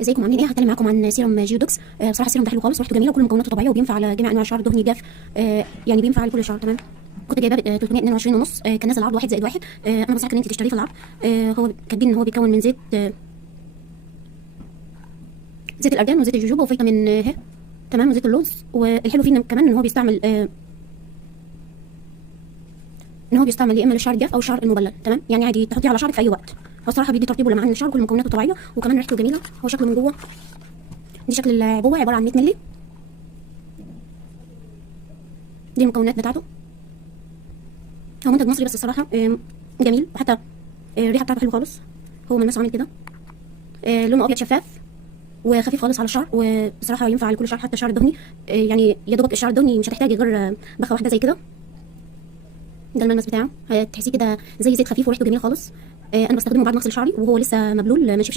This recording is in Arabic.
ازيكم عاملين ايه؟ هتكلم معاكم عن سيروم جيودوكس. بصراحه السيروم ده حلو خالص وريحته جميله وكل مكوناته طبيعيه وبينفع على جميع انواع الشعر الدهني جاف. يعني بينفع لكل الشعر. تمام. كنت جايباه ب 322 ونص. كان نازل عرض 1+1. انا بنصحك ان انت تشتريه في العرض. هو كاتبين ان هو بيتكون من زيت زيت الارجان وزيت الجوجوبا وفيتامين ه. تمام. وزيت اللوز. والحلو فيه كمان ان هو بيستعمل يا اما للشعر الجاف او الشعر المبلل. تمام. يعني عادي تحطيه على شعرك في اي وقت. هو الصراحه بيدي ترطيب ولمعان للشعر وكل مكوناته طبيعيه وكمان ريحته جميله. هو شكله من جوه. دي شكل العبوه عباره عن 100 مللي. دي المكونات بتاعته. هو منتج مصري بس الصراحه جميل وحتى الريحه بتاعته حلوه خالص. هو ملمسه عامل كده. لونه ابيض شفاف وخفيف خالص على الشعر وبصراحه ينفع لكل شعر حتى الشعر الدهني. يعني يا دوبك الشعر الدهني مش هتحتاج غير بخه واحده زي كده. ده الملمس بتاعه. هتحسيه كده زي زيت خفيف وريحته جميله خالص. انا بستخدمه بعد ما اغسل شعري وهو لسه مبلول ما نشفش